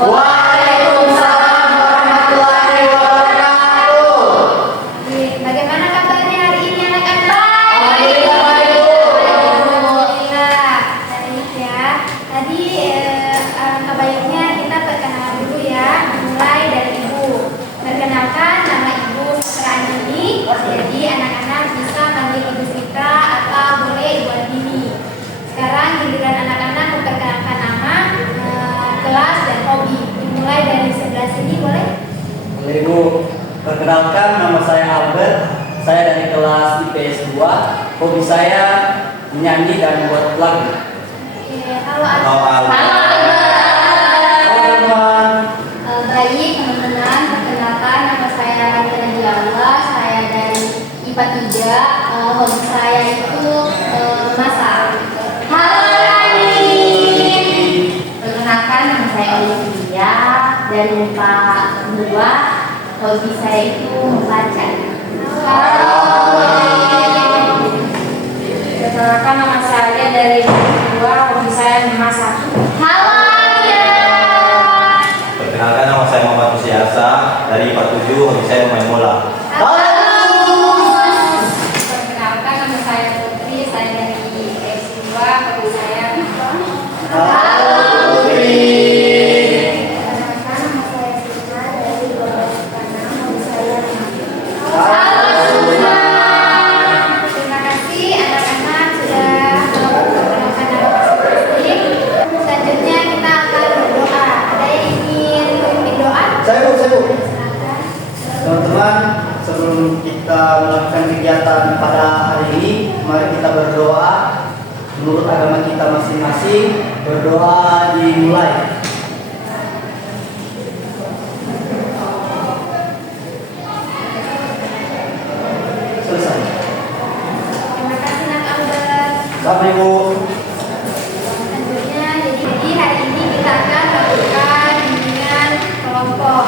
Waalaikumsalam warahmatullahi wabarakatuh. Bagaimana kabarnya hari ini anak-anak? Alhamdulillah. Baik ya. Tadi alangkah baiknya kita perkenalan dulu ya. Mulai dari ibu. Perkenalkan, nama ibu Sitra Andini. Jadi anak-anak bisa panggil ibu Sitra atau boleh ibu Andini. Sekarang giliran anak-anak memperkenalkan nama, kelas dan hobi. Dimulai dari sebelah sini boleh? Boleh Bu, perkenalkan nama saya Albert. Saya dari kelas IPS 2. Hobi saya menyanyi dan membuat lagu. Oke, halo Albert. Halo, Halo teman. Baik teman-teman, perkenalkan nama saya Rania Najwa. Saya dari IPA 3. Hobi saya itu masak. Halo Rani. Perkenalkan nama saya Olivia dari IPA 2. Hobi saya itu membaca. Halo. Perkenalkan nama saya dari IPA 2, hobi saya memasak. Halo Alia. perkenalkan nama saya Muhammad Musiasa dari IPA 7, hobi saya bermain bola. Perkenalkan nama saya Putri, saya dari IPS 2, hobi saya Halo Putri. Perkenalkan nama saya Sina dari Bapak Karena hobi saya Terima kasih anak-anak sudah memperkenalkan nama masing-masing. Selanjutnya kita akan berdoa. Ada yang ingin memimpin doa? Saya Bu. Silakan. Teman-teman, sebelum kita melakukan kegiatan pada hari ini, mari kita berdoa. Menurut agama kita masing-masing, berdoa dimulai. Selesai. Terima kasih Nak Albert. Sama Ibu. Selanjutnya, jadi hari ini kita akan melakukan bimbingan kelompok.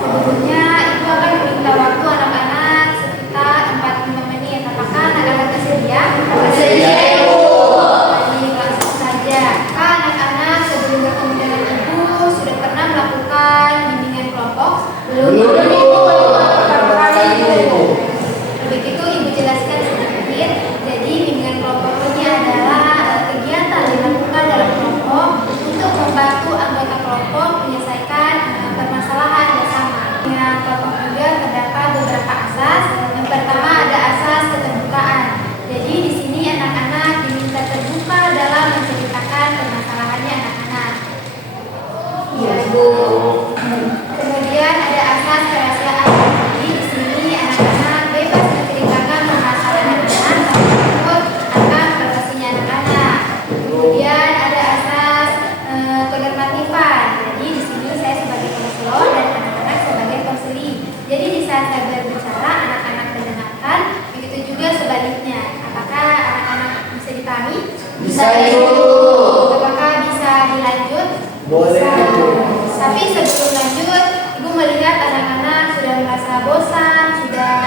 Sebelumnya Ibu akan meminta waktu anak-anak sekitar 45 menit. Apakah anak-anak bersedia? Bersedia, Ibu. Baik, langsung saja. Anak-anak sebelum bertemu dengan Ibu sudah pernah melakukan bimbingan kelompok? Belum, Ibu. Pertama kali, Iya, Ibu. Untuk itu Ibu jelaskan sedikit. Jadi bimbingan kelompok ini adalah kegiatan dilakukan dalam kelompok untuk membantu anggota kelompok menyelesaikan permasalahan bersama. Bimbingan kelompok juga terdapat beberapa asas. Yang pertama ada asas keterbukaan. Jadi di sini anak-anak diminta terbuka dalam menceritakan permasalahannya anak-anak. Iya, Bu. Kemudian ada asas kerahasiaan. Jadi di sini anak-anak bebas menceritakan permasalahannya tersebut akan privasinya anak-anak. Kemudian ada asas kenormatifan. Jadi di sini saya sebagai konselor dan anak-anak sebagai konseli. Jadi di saat saya berbicara anak-anak mendengarkan, begitu juga sebaliknya. Apakah anak-anak bisa dipahami? Bisa, Ibu. Apakah bisa dilanjut? Boleh, Ibu. Tapi sebelum lanjut, Ibu melihat anak-anak sudah merasa bosan, sudah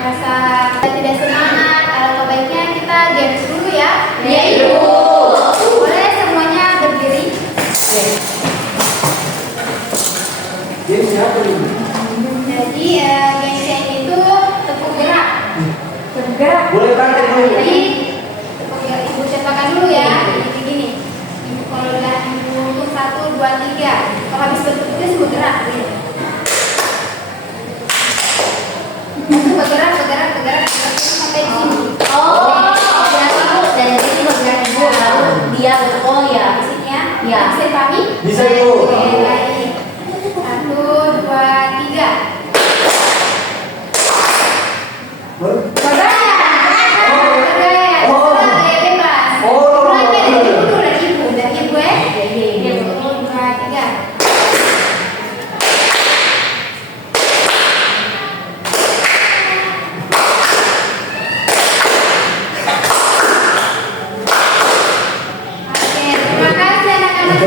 merasa tidak semangat. Alangkah baiknya kita games dulu ya. Iya, Ibu. Boleh semuanya berdiri. Dia siapa Ibu? Jadi gamesnya itu tepuk gerak. Bergerak. Boleh praktek dulu. Jadi tepuk gerak. Ibu cetakan dulu ya. Jadi gini. Ibu kalau udah Ibu hitung 1, 2, 3. Kalau habis bertepuknya semua gerak. Gitu. Bergerak sampai di sini. Oh, ya, Bu. Dari sini bergerak Ibu, lalu dia berkol ya. Di sini ya. Ya. Bisa dipahami? Bisa, Ibu. Oke, baik. 1, 2, 3. Terima kasih anak-anak.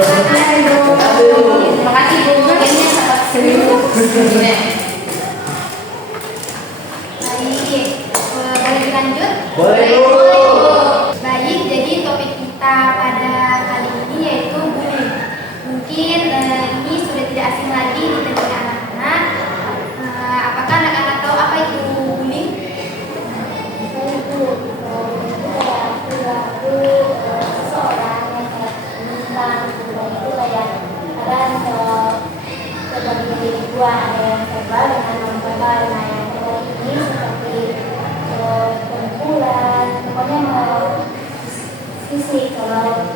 Kalau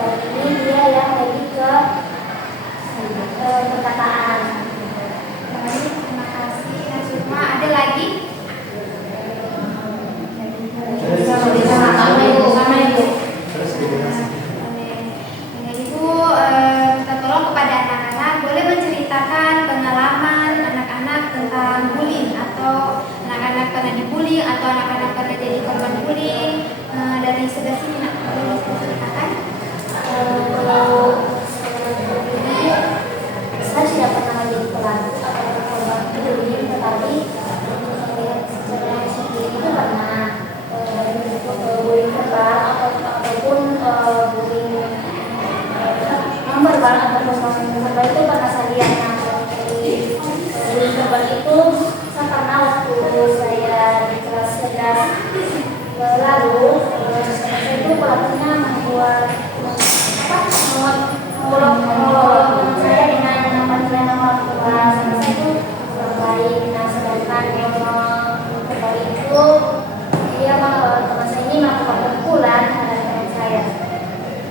kali ini dia yang lebih ke perkataan. Baik, terima kasih Kak Sukma. Ada lagi? Sama Ibu. Ibu, minta tolong kepada anak-anak boleh menceritakan pengalaman anak-anak tentang bullying atau anak-anak pernah dibully atau anak-anak pernah jadi korban bullying dari sebelah sini. Nak, boleh ceritakan? Kalau saya tidak pernah menjadi pelaku atau korban bullying, tetapi saya sendiri itu pernah bullying verbal ataupun bullying non-verbal ataupun non-verbal itu pernah saya lihat. Dari bullying verbal itu saya pernah waktu saya di kelas 11 lalu saya itu pelakunya membuat mengolok saya dengan panggilan nama kelas. Saya itu kurang baik. Nah, sedangkan yang berbalik itu dia teman saya ini melakukan pukulan terhadap teman saya.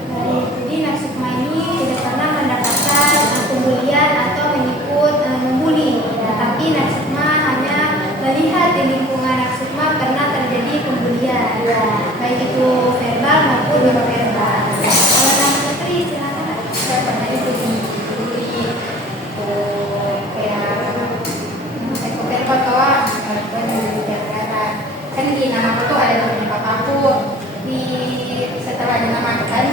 Baik, jadi Nak Sukma ini tidak pernah mendapatkan pembulian atau mengikut membuli, tetapi Nak Sukma hanya melihat di lingkungan Nak Sukma pernah terjadi pembulian, baik itu verbal maupun non verbal. Kalau Nak Putri silakan. Saya pernah itu dibully kayak verbal kawan kan di namaku tuh ada temen papaku di setelah dinamakan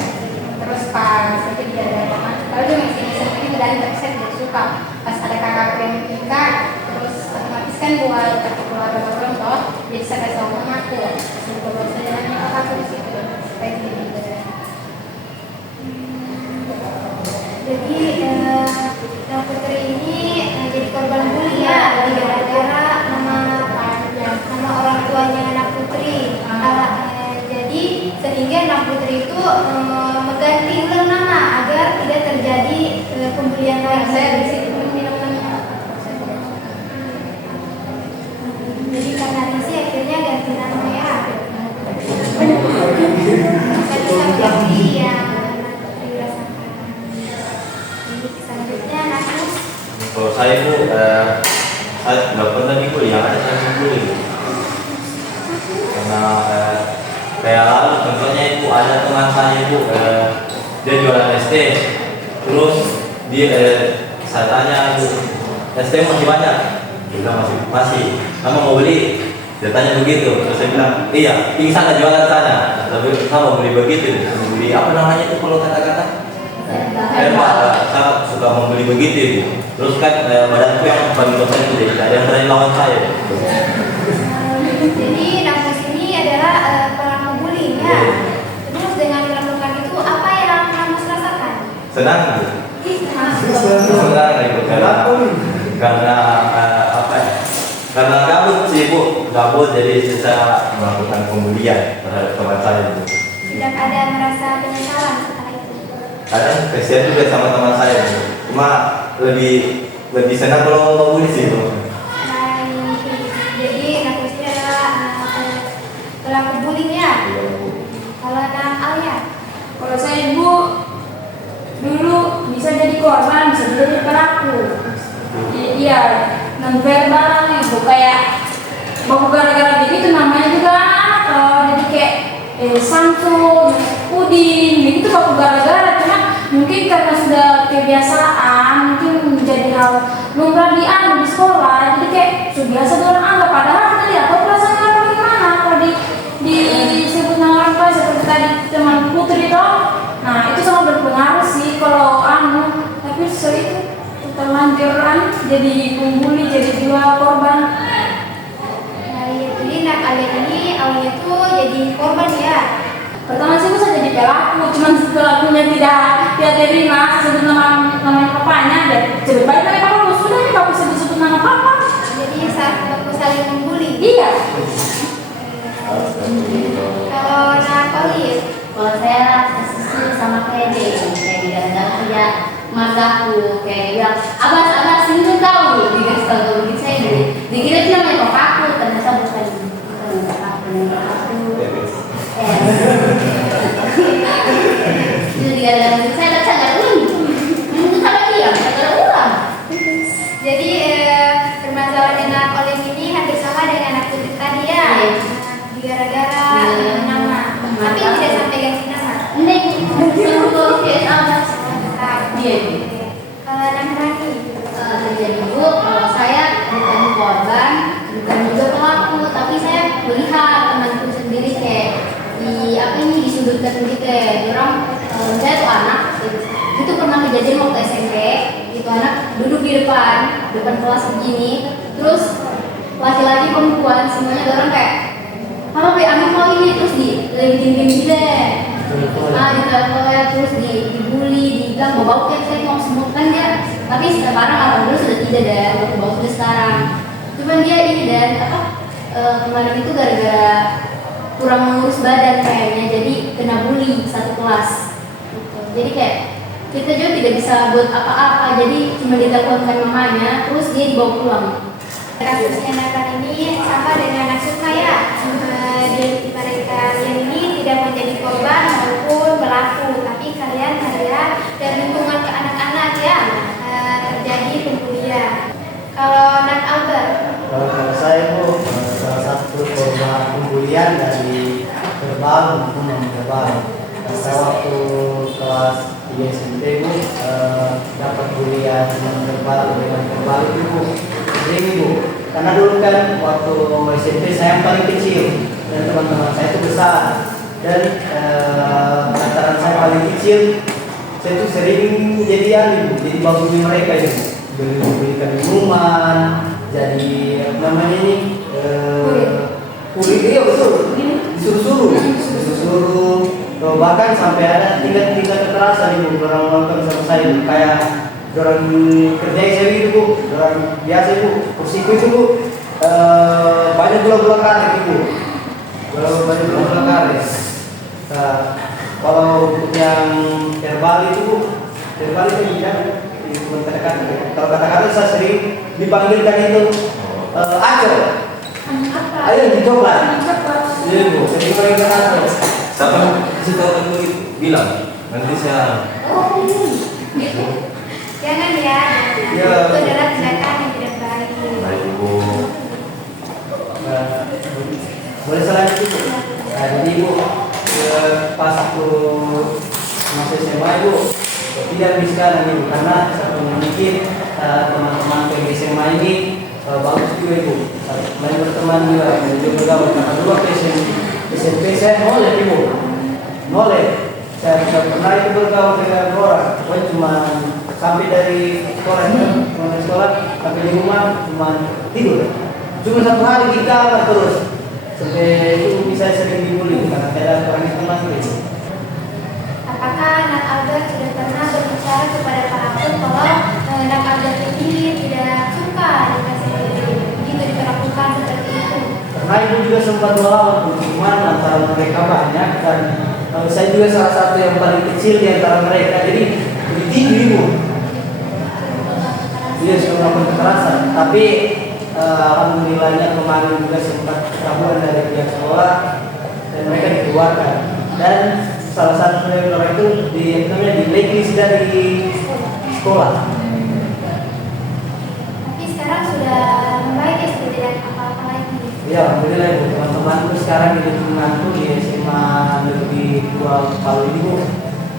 terus pas itu dia ada teman kalau dia masih sendiri dan tapi saya tidak suka pas ada kakakku yang nikah terus otomatis kan buat keluarga orang toh jadi saya kasih tahu mamaku sebelum saya nanya kakakku di situ supaya tidak Jadi Nak Putri ini jadi korban bully ya, gara-gara nama orang tuanya Nak Putri. Jadi sehingga Nak Putri itu mengganti ulang nama agar tidak terjadi pembulian lagi. saya di situ minum. Jadi karena risih akhirnya ganti nama ya. Saya bisa mengerti yang Nak Putri rasakan. Jadi selanjutnya Nakus. Kalau saya Bu, saya nggak pernah dibully, yang ada saya dibully. Karena kayak lalu contohnya Ibu, ada teman saya Ibu, dia jualan ST, terus dia saya tanya Bu, ST masih banyak? Dia bilang masih. Kamu mau beli? Dia tanya begitu, terus saya bilang, iya, di sana jualan sana. Tapi kamu mau beli begitu, beli apa namanya itu kalau kata-kata? Saya sangat suka membeli begitu Ibu. Terus kan badanku yang paling besar itu jadi ada yang berani lawan saya. Jadi Nakus ini adalah pelaku bullying ya. Terus dengan melakukan itu apa yang Nakus rasakan? Senang Bu. Senang Ibu karena apa ya? Karena gabut sih Bu, gabut jadi saya melakukan pembulian terhadap teman saya Bu. Tidak ada merasa penyesalan setelah itu. Kadang kasihan juga sama teman saya Bu. Cuma lebih senang kalau membuli sih Bu. Baik, jadi Nakus ini adalah pelaku bullying ya. Kalau Nak Alia, Kalau saya Ibu dulu bisa jadi korban, bisa jadi pelaku. Iya, non verbal Ibu kayak mau gara-gara begitu namanya juga jadi kayak Samsung, puding, begitu baku gara-gara cuma mungkin karena sudah kebiasaan, mungkin menjadi hal lumrah di sekolah, jadi kayak sudah biasa orang anggap padahal kita lihat tahu perasaan orang gimana kalau disebut nama orang tua seperti tadi teman Putri toh. Nah itu sangat berpengaruh sih kalau tapi setelah itu terlanjur jadi pembuli, jadi juga korban. baik, jadi Nak Alia ini awalnya tuh jadi korban ya. Pertama sih saya jadi pelaku, cuman pelakunya tidak terima sebut nama papanya dan sebut baik dari papa sudah nih bapak sebut nama papa. Jadi saat waktu saling membuli. Iya. Kalau Nak Olive, Kalau saya sih sama kayak dia dan dia mataku kayak bilang abas sini tuh tahu dikasih tahu begitu saya dikira itu namanya papaku ternyata bukan papaku. Kalau case apa? Dia. Kalau laki-laki, Jadi Bu, kalau saya bukan korban, bukan juga pelaku, tapi saya melihat temanku sendiri kayak disudutkan gitu kayak orang, saya tuh anak itu pernah kejadian waktu SMP, itu anak duduk di depan kelas begini, terus laki-laki perempuan semuanya orang kayak apa be ambil mau ini, terus dilebihin gitu deh. Ditelepon terus dibully, dibilang bau kayak saya mau semut kan dia, tapi sekarang alhamdulillah sudah tidak ada bau sudah sekarang. Cuman dia ini dan kemarin itu gara-gara kurang mengurus badan kayaknya, jadi kena bully satu kelas. Gitu. Jadi kayak kita juga tidak bisa buat apa-apa, jadi cuma diteleponkan mamanya, terus dia dibawa pulang. kasusnya Nathan ini sama dengan Nasukma ya. Jadi kalian ini tidak menjadi korban maupun pelaku, tapi kalian dan lingkungan ke anak-anak ya terjadi pembulian. Kalau Nat Albert, Kalau saya Bu, salah satu korban pembulian dari verbal maupun non verbal. Saya waktu kelas 3 SMP Bu, dapat bulian non verbal dengan verbal itu Bu. Sering Bu, karena dulu kan waktu SMP saya yang paling kecil dan teman-teman saya itu besar, dan lantaran saya paling kecil, saya itu sering jadi babuli mereka itu, belikan minuman, jadi namanya ini kulit dia betul, disuruh-suruh, bahkan sampai ada tingkat kekerasan ibu orang melakukan sama saya, kayak orang kerja saya itu Bu, orang biasa itu kursiku itu Bu, banyak bola-bola karet itu, banyak bola karet. Kalau untuk yang verbal itu Bu, verbal itu tidak mentekan. Kalau kata-kata saya sering dipanggilkan itu acol. Ayo dicoba. Iya Bu, saya dipanggilkan acol. Siapa situ aku bilang nanti saya. jangan ya. Ya. Itu adalah tindakan yang tidak baik. Baik Bu. Boleh selanjutnya Bu. Jadi Bu, pas aku masih SMA Bu, tidak bisa lagi Bu, karena saya memikir teman-teman PG SMA ini bagus juga Bu, main berteman juga, dan juga bergaul. Karena dulu ke SMP saya noleh Bu, saya tidak pernah itu bergaul dengan orang, pokoknya cuma sampai dari sekolah sampai di rumah cuma tidur, cuma satu hari di kamar terus, sampai itu bisa sering dibully karena tidak ada orang yang teman gitu. Apakah Nat Albert sudah pernah berbicara kepada pelaku kalau Nat Albert ini tidak suka dengan begitu diperlakukan seperti itu? Karena ibu juga sempat melawan hubungan antara mereka banyak, dan saya juga salah satu yang paling kecil di antara mereka, jadi lebih tinggi ibu. Dia sudah melakukan kekerasan, tapi alhamdulillahnya kemarin juga sempat ketahuan dari pihak sekolah dan mereka dikeluarkan. Dan salah satu dari orang itu di blacklist dari sekolah. Tapi sekarang sudah membaik ya, sudah tidak apa-apa lagi. Ya, alhamdulillah ibu, teman-temanku sekarang di lingkunganku di SMA Negeri 2 Palu ini Bu,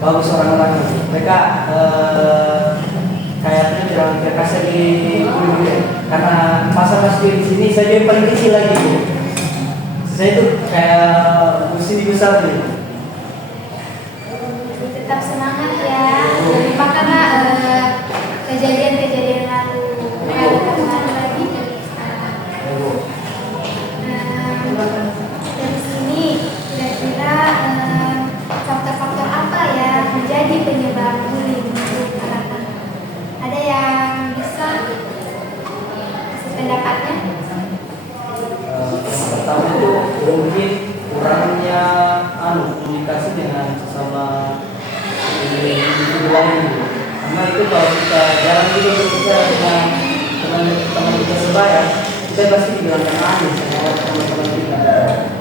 bagus orang-orang. Mereka kayaknya jangan terkasih di karena masa masih di sini saya yang paling kecil lagi Bu. Saya itu kayak mesti dibesar nih. Tetap semangat ya, dan lupakanlah kejadian-kejadian lalu. Kembali lagi dari sekarang. Dari sini kira-kira faktor-faktor apa ya menjadi penyebab bullying untuk anak-anak? Ada yang bisa kasih pendapatnya? Yang pertama itu mungkin kurangnya komunikasi dengan sesama individu lain Bu. Karena itu kalau kita jarang juga berbicara dengan teman-teman kita sebaya, kita pasti dibilangkan aneh sama teman-teman kita.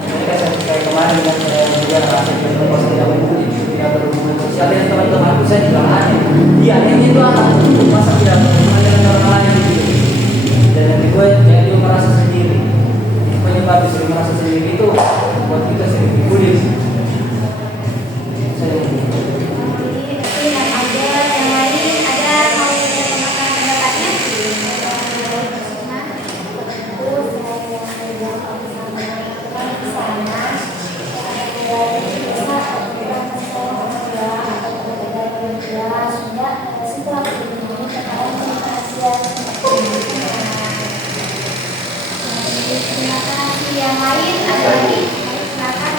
Mereka sampai kayak kemarin kan saya juga rasa pas tidak membuli, tidak berhubungan sosial dengan teman-temanku, saya bilang aneh. Iya, anehnya itu anak masa tidak berhubungan dengan orang lain gitu. Dan nanti gue jadi merasa sendiri. Penyebab sering merasa sendiri itu buat kita sering dibully. lain ada lagi? Silakan.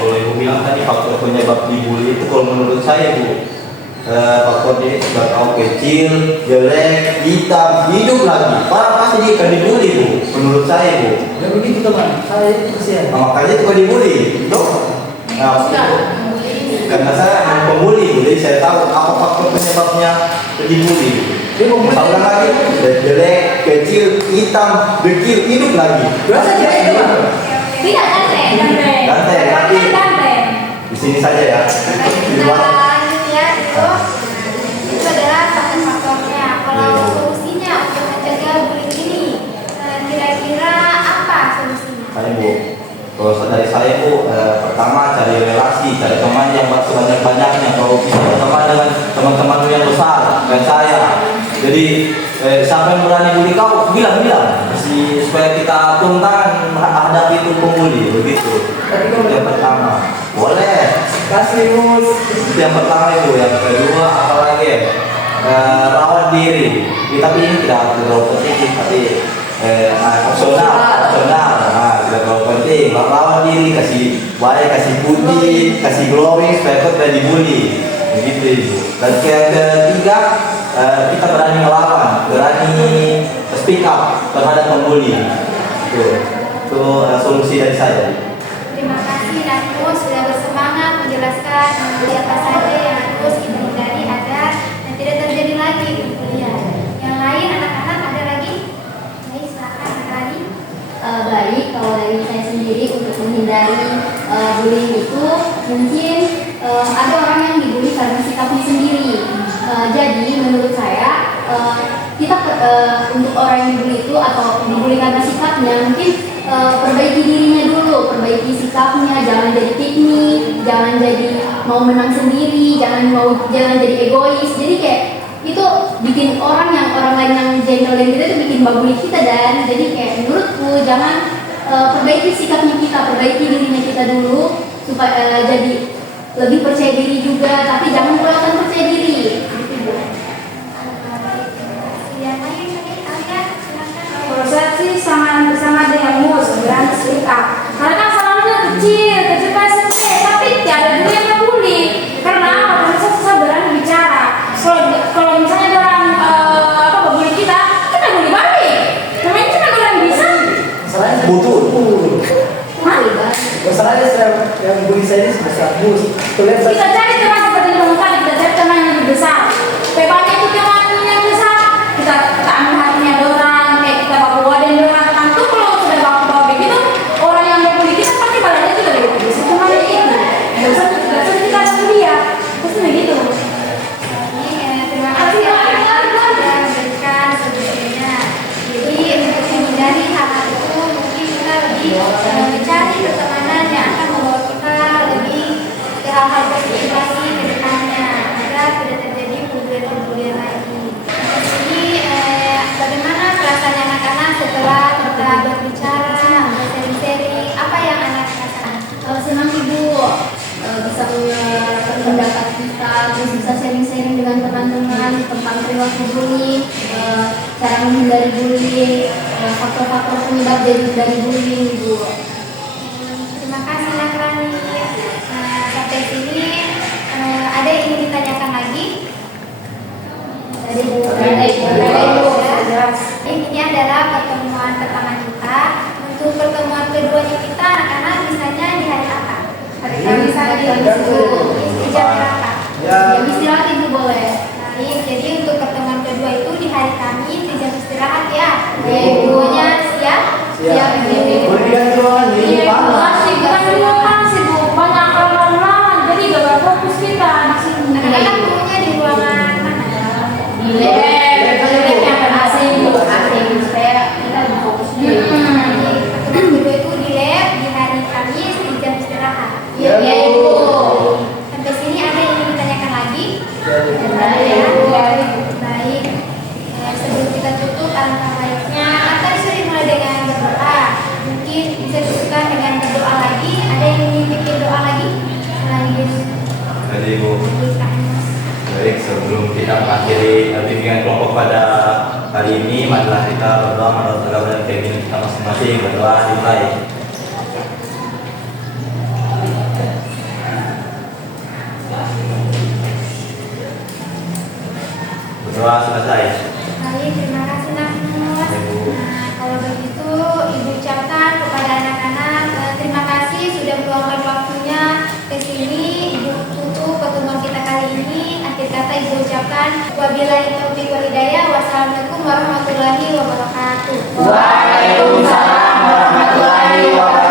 Kalau ibu bilang tadi faktor penyebab dibully itu kalau menurut saya bu, faktornya sudah kau kecil, jelek, hitam, hidup lagi, parah pasti dia akan dibully bu. Menurut saya bu. Ya begitu teman, saya itu kesian. Nah, makanya itu kan dibully, itu. Nah, karena saya yang pembuli, bu, jadi saya tahu apa faktor penyebabnya dibully. Misalnya lagi, jelek, kecil, hitam, dekil, hidup lagi. Berasa jelek teman. Tidak ganteng. Ganteng, tapi Ganteng. di sini saja ya. Baik, Di kita luar. lanjut ya itu. Itu adalah faktor-faktornya. Kalau solusinya untuk mencegah bullying ini, kira-kira apa solusinya? Saya bu, kalau dari saya bu, pertama cari relasi, cari teman yang sebanyak-banyaknya. Kalau bisa berteman dengan teman-teman yang besar, kayak saya. Jadi siapa yang berani bully kau, bilang, supaya kita tuntas hadapi itu pembuli, begitu. Itu yang pertama. Boleh. Kasih mus. Itu yang pertama itu. Yang kedua apalagi? Rawat diri. Tapi ini tidak terlalu penting, tapi opsional. Nah, tidak terlalu penting. Rawat diri, kasih baik, kasih putih, kasih glowing supaya kau tidak dibully. Begitu ibu. Dan yang ketiga, kita berani melawan, berani speak up terhadap pembuli. Itu solusi dari saya. Terima kasih Nakus sudah bersemangat menjelaskan apa saja yang harus kita hindari agar tidak terjadi lagi di kuliah. Yang lain anak-anak ada lagi? Baik, silakan ada lagi. Baik, kalau dari saya sendiri untuk menghindari bullying itu mungkin ada orang yang dibully karena sikapnya sendiri. Jadi menurut saya kita untuk orang yang dibully itu atau dibully karena sikapnya mungkin perbaiki dirinya dulu, perbaiki sikapnya, jangan jadi pick me, jangan jadi mau menang sendiri, jangan jadi egois. Jadi kayak itu bikin orang lain yang jendelin kita itu bikin babuli kita, dan jadi kayak menurutku jangan perbaiki sikapnya kita, perbaiki dirinya kita dulu supaya jadi lebih percaya diri juga, tapi jangan kelihatan percaya diri. Yang lain tadi Alia, silakan. Kalau saya sih sangat dengan mus, berani speak up. Karena kan salahnya kecil pas SMP, tapi tiada juga yang membuli. Karena apa? Karena saya susah berani bicara. Kalau misalnya ada orang membuli kita bully balik. Namanya cuma orang bisa. Masalahnya Betul. Masalahnya yang bully saya ini sebesar mus. Tulis Kita cari teman seperti yang tadi, kita cari teman yang lebih besar. Supaya banyak itu teman yang besar. Kita ambil hatinya orang, kayak kita bawa dan orang kantor. Kalau sudah bawa begitu, orang yang membuli kita pasti baliknya juga lebih besar. Cuma itu, nggak usah kita kuliah, pasti begitu. Terima kasih anak-anak sudah memberikan solusinya. Jadi untuk menghindari hal-hal itu mungkin kita lebih mencari pertemanan yang akan membawa kita lebih ke hal-hal positif lagi ke depannya agar tidak terjadi pembulian lagi. Jadi bagaimana perasaan anak-anak setelah kita berbicara, sharing-sharing, apa yang anak rasakan? Senang ibu bisa menyuarakan pendapat kita, terus bisa sharing-sharing dengan teman-teman tentang perilaku bullying, cara menghindari bullying, faktor-faktor penyebab dari bullying ibu. Terima kasih Nakrani. Sampai sini ada yang ingin ditanyakan lagi? Dari ibu, Ini adalah pertemuan pertama kita. Untuk pertemuan keduanya kita anak-anak misalnya di hari apa? Hari Kamis hari di jam berapa? jam istirahat ibu boleh. Baik, jadi untuk pertemuan kedua itu di hari Kamis di jam istirahat ya. Semuanya siap? Siap. Boleh diganti ruangan ini Iya, panas. masih bukan dua masih bu, banyak orang jadi gak fokus kita di sini. Anak-anak tunggunya di ruangan mana? Di lab yang akan AC ibu, AC supaya kita lebih fokus dulu. Pertemuan kedua itu di lab di hari Kamis di jam istirahat. Iya ibu. Sampai sini ada yang ingin ditanyakan lagi? Baik. Baik. Sebelum kita tutup, alangkah baiknya kita disuruh mulai dengan berdoa. Mungkin bisa disebutkan dengan berdoa lagi. Ada yang ingin bikin doa lagi? Selain Jadi ibu. Kak Enos. Baik, sebelum kita mengakhiri bimbingan kelompok pada hari ini, marilah kita berdoa menurut agama dan keinginan kita masing-masing. Berdoa dimulai. Doa selesai. Baik, terima kasih Nak Mus. Nah, kalau begitu Ibu ucapkan kepada anak-anak terima kasih sudah meluangkan waktunya ke sini. Ibu tutup pertemuan kita kali ini. Akhir kata Ibu ucapkan wabillahi taufiq wal hidayah. Wassalamualaikum warahmatullahi wabarakatuh. Waalaikumsalam warahmatullahi wabarakatuh.